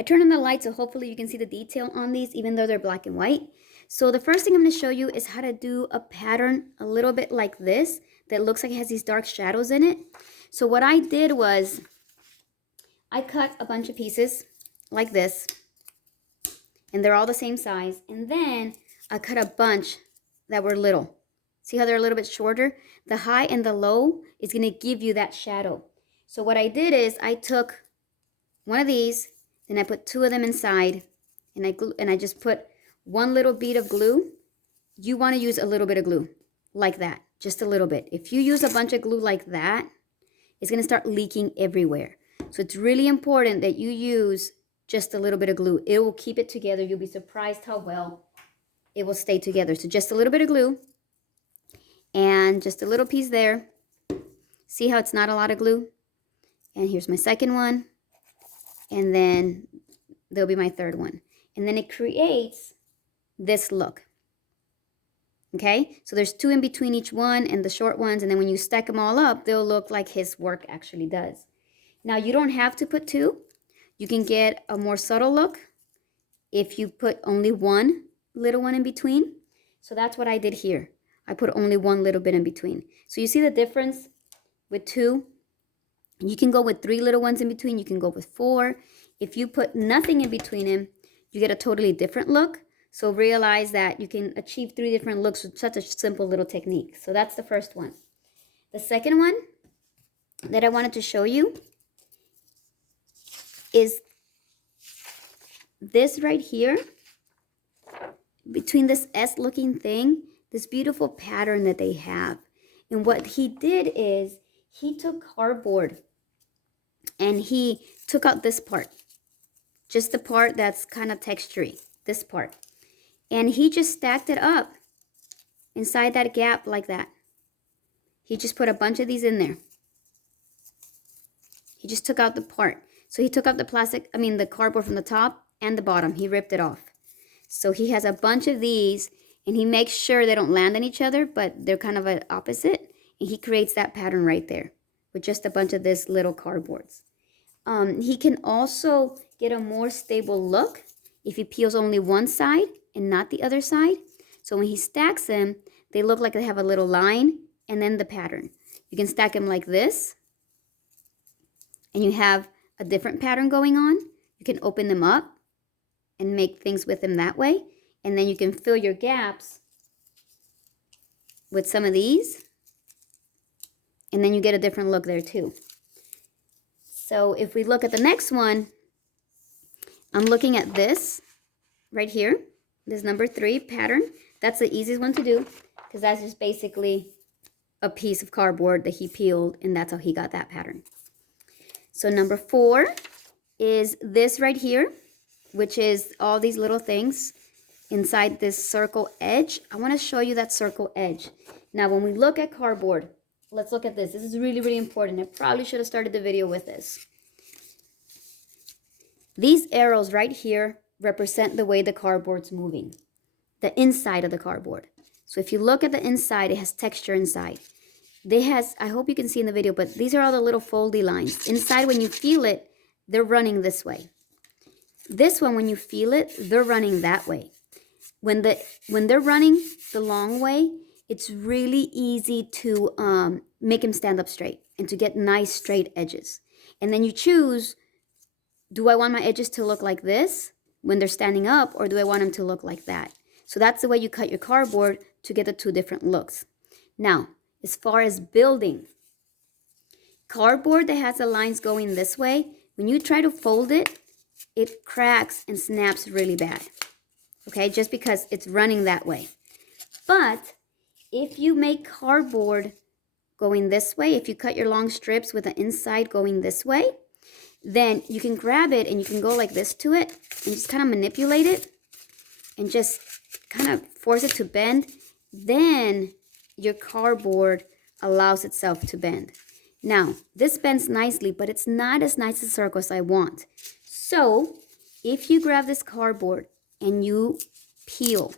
I turned on the light so hopefully you can see the detail on these even though they're black and white. So the first thing I'm going to show you is how to do a pattern a little bit like this that looks like it has these dark shadows in it. So what I did was I cut a bunch of pieces like this, and they're all the same size, and then I cut a bunch that were little. See how they're a little bit shorter? The high and the low is going to give you that shadow. So what I did is I took one of these, then I put two of them inside, and I just put one little bead of glue. You want to use a little bit of glue like that, just a little bit. If you use a bunch of glue like that, it's going to start leaking everywhere. So it's really important that you use just a little bit of glue. It will keep it together. You'll be surprised how well it will stay together. So just a little bit of glue and just a little piece there. See how it's not a lot of glue? And here's my second one. And then there'll be my third one. And then it creates this look. Okay, so there's two in between each one and the short ones, and then when you stack them all up, they'll look like his work actually does. Now, you don't have to put two. You can get a more subtle look if you put only one little one in between. So that's what I did here. I put only one little bit in between. So you see the difference with two? You can go with three little ones in between. You can go with four. If you put nothing in between them, you get a totally different look. So realize that you can achieve three different looks with such a simple little technique. So that's the first one. The second one that I wanted to show you is this right here. Between this S-looking thing, this beautiful pattern that they have. And what he did is he took cardboard and he took out this part. Just the part that's kind of textury, this part. And he just stacked it up inside that gap like that. He just put a bunch of these in there. He just took out the part. So he took out the cardboard from the top and the bottom. He ripped it off. So he has a bunch of these, and he makes sure they don't land on each other, but they're kind of an opposite. And he creates that pattern right there with just a bunch of this little cardboards. He can also get a more stable look if he peels only one side and not the other side. So when he stacks them, they look like they have a little line and then the pattern. You can stack them like this, and you have a different pattern going on. You can open them up and make things with them that way. And then you can fill your gaps with some of these. And then you get a different look there too. So if we look at the next one, I'm looking at this right here. This number 3 pattern. That's the easiest one to do because that's just basically a piece of cardboard that he peeled, and that's how he got that pattern. So number 4 is this right here, which is all these little things inside this circle edge. I want to show you that circle edge. Now, when we look at cardboard, let's look at this. This is really, really important. I probably should have started the video with this. These arrows right here represent the way the cardboard's moving, the inside of the cardboard. So if you look at the inside, it has texture inside. I hope you can see in the video, but these are all the little foldy lines. Inside, when you feel it, they're running this way. This one, when you feel it, they're running that way. When they're running the long way, it's really easy to make them stand up straight and to get nice straight edges. And then you choose, do I want my edges to look like this when they're standing up, or do I want them to look like that? So that's the way you cut your cardboard to get the 2 different looks. Now, as far as building, cardboard that has the lines going this way, when you try to fold it, it cracks and snaps really bad. Okay, just because it's running that way. But if you make cardboard going this way, if you cut your long strips with the inside going this way, then you can grab it and you can go like this to it and just kind of manipulate it and just kind of force it to bend. Then your cardboard allows itself to bend. Now, this bends nicely, but it's not as nice a circle as I want. So, if you grab this cardboard and you peel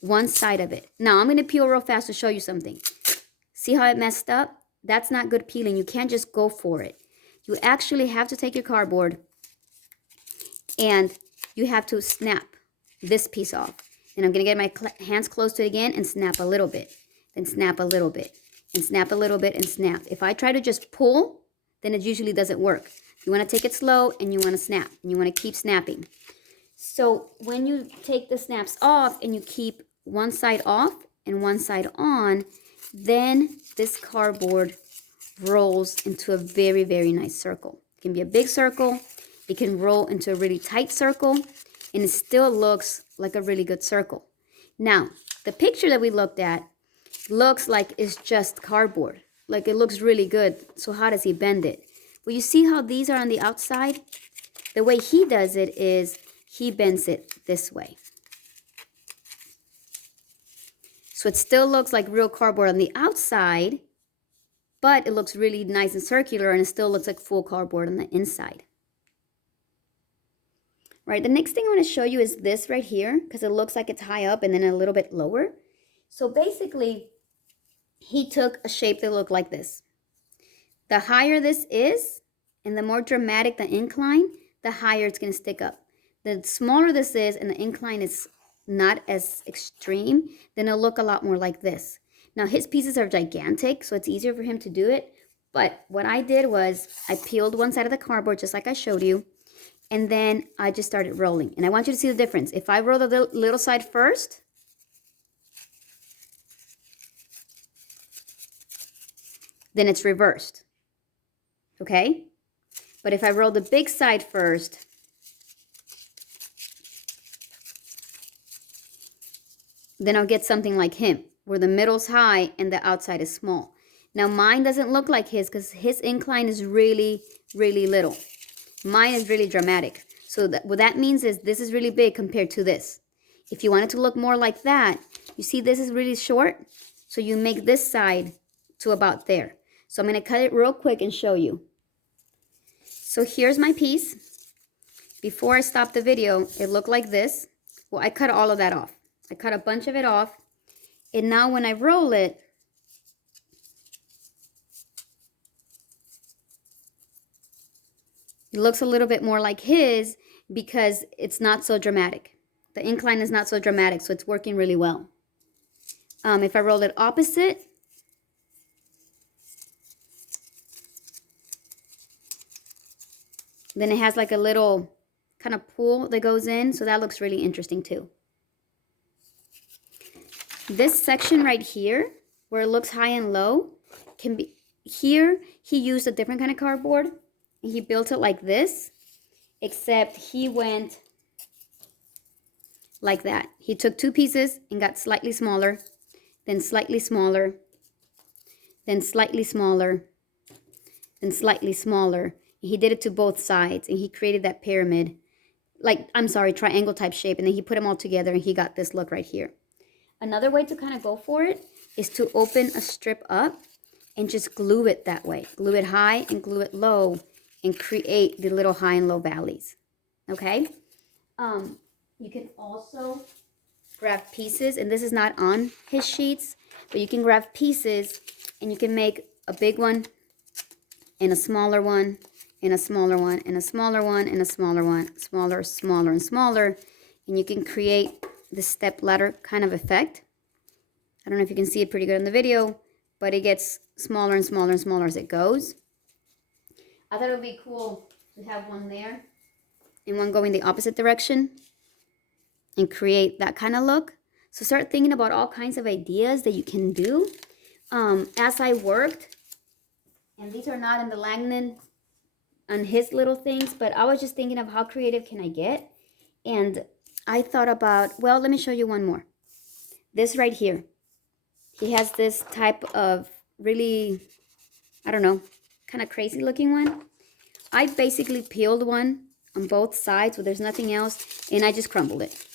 one side of it. Now, I'm going to peel real fast to show you something. See how it messed up? That's not good peeling. You can't just go for it. You actually have to take your cardboard and you have to snap this piece off. And I'm going to get my hands close to it again and snap a little bit. Then snap a little bit. And snap a little bit and snap. If I try to just pull, then it usually doesn't work. You want to take it slow and you want to snap. And you want to keep snapping. So when you take the snaps off and you keep one side off and one side on, then this cardboard rolls into a very, very nice circle. It can be a big circle. It can roll into a really tight circle. And it still looks like a really good circle. Now, the picture that we looked at looks like it's just cardboard. Like it looks really good. So how does he bend it? Well, you see how these are on the outside? The way he does it is he bends it this way. So it still looks like real cardboard on the outside, but it looks really nice and circular, and it still looks like full cardboard on the inside. Right, the next thing I want to show you is this right here, because it looks like it's high up and then a little bit lower. So basically, he took a shape that looked like this. The higher this is, and the more dramatic the incline, the higher it's going to stick up. The smaller this is, and the incline is not as extreme, then it'll look a lot more like this. Now, his pieces are gigantic, so it's easier for him to do it. But what I did was I peeled one side of the cardboard, just like I showed you. And then I just started rolling. And I want you to see the difference. If I roll the little side first, then it's reversed. Okay? But if I roll the big side first, then I'll get something like him, where the middle's high and the outside is small. Now mine doesn't look like his because his incline is really, really little. Mine is really dramatic. So what that means is this is really big compared to this. If you want it to look more like that, you see this is really short. So you make this side to about there. So I'm going to cut it real quick and show you. So here's my piece. Before I stopped the video, it looked like this. Well, I cut all of that off. I cut a bunch of it off. And now when I roll it, it looks a little bit more like his because it's not so dramatic. The incline is not so dramatic, so it's working really well. If I roll it opposite, then it has like a little kind of pool that goes in, so that looks really interesting too. This section right here, where it looks high and low, can be, here he used a different kind of cardboard. He built it like this, except he went like that. He took two pieces and got slightly smaller, then slightly smaller, then slightly smaller, then slightly smaller. He did it to both sides, and he created that pyramid, triangle type shape, and then he put them all together, and he got this look right here. Another way to kind of go for it is to open a strip up and just glue it that way. Glue it high and glue it low, and create the little high and low valleys. Okay? You can also grab pieces, and this is not on his sheets, but you can grab pieces and you can make a big one and a smaller one and a smaller one and a smaller one and a smaller one, smaller, smaller, and smaller, and you can create the step ladder kind of effect. I don't know if you can see it pretty good in the video, but it gets smaller and smaller and smaller as it goes. I thought it would be cool to have one there and one going the opposite direction and create that kind of look. So start thinking about all kinds of ideas that you can do. As I worked, and these are not in the Langdon on his little things, but I was just thinking of how creative can I get. And I thought about, well, let me show you one more. This right here. He has this type of really, I don't know, kind of crazy looking one. I basically peeled one on both sides where there's nothing else, and I just crumbled it.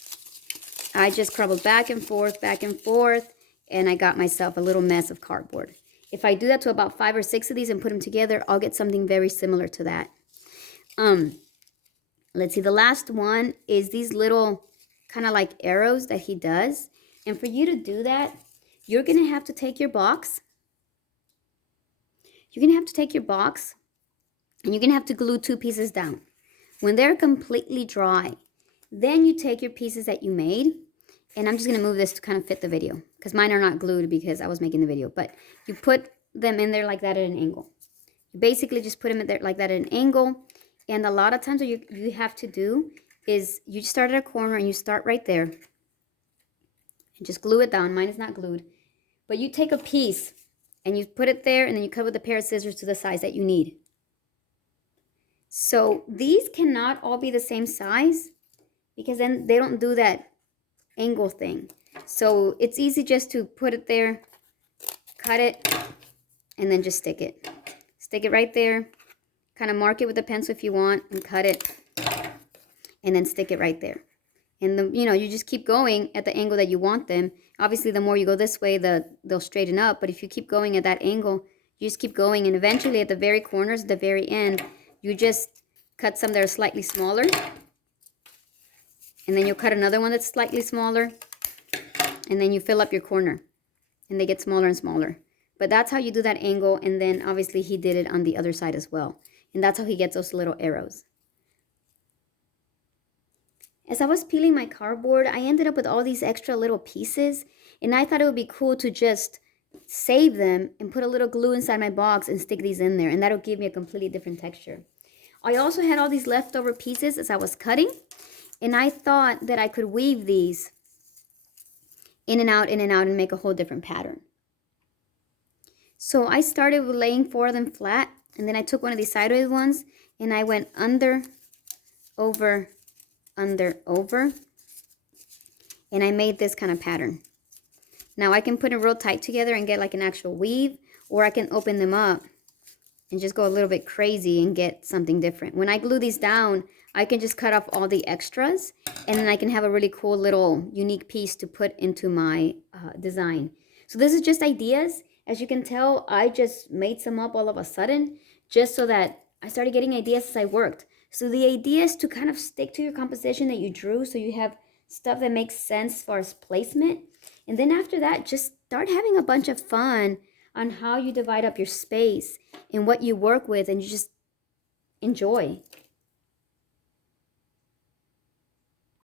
I just crumbled back and forth, and I got myself a little mess of cardboard. If I do that to about 5 or 6 of these and put them together, I'll get something very similar to that. Let's see, the last one is these little kind of like arrows that he does. And for you to do that, you're going to have to take your box. You're going to have to take your box, and you're going to have to glue 2 pieces down. When they're completely dry, then you take your pieces that you made, and I'm just going to move this to kind of fit the video because mine are not glued because I was making the video, but you put them in there like that at an angle. You basically just put them in there like that at an angle, and a lot of times what you have to do is you start at a corner and you start right there and just glue it down. Mine is not glued, but you take a piece and you put it there and then you cut with a pair of scissors to the size that you need. So these cannot all be the same size because then they don't do that angle thing. So it's easy just to put it there, cut it, and then just stick it. Stick it right there, kind of mark it with a pencil if you want, and cut it, and then stick it right there. And you just keep going at the angle that you want them. Obviously, the more you go this way, they'll straighten up. But if you keep going at that angle, you just keep going, and eventually at the very corners, at the very end, you just cut some that are slightly smaller, and then you'll cut another one that's slightly smaller, and then you fill up your corner, and they get smaller and smaller. But that's how you do that angle, and then obviously he did it on the other side as well. And that's how he gets those little arrows. As I was peeling my cardboard, I ended up with all these extra little pieces, and I thought it would be cool to just save them and put a little glue inside my box and stick these in there, and that'll give me a completely different texture. I also had all these leftover pieces as I was cutting, and I thought that I could weave these in and out, and make a whole different pattern. So I started with laying 4 of them flat, and then I took one of these sideways ones, and I went under, over, under, over, and I made this kind of pattern. Now I can put it real tight together and get like an actual weave, or I can open them up and just go a little bit crazy and get something different. When I glue these down, I can just cut off all the extras, and then I can have a really cool little unique piece to put into my design. So this is just ideas. As you can tell, I just made some up all of a sudden, just so that I started getting ideas as I worked. So the idea is to kind of stick to your composition that you drew, so you have stuff that makes sense as far as placement. And then after that, just start having a bunch of fun on how you divide up your space and what you work with, and you just enjoy.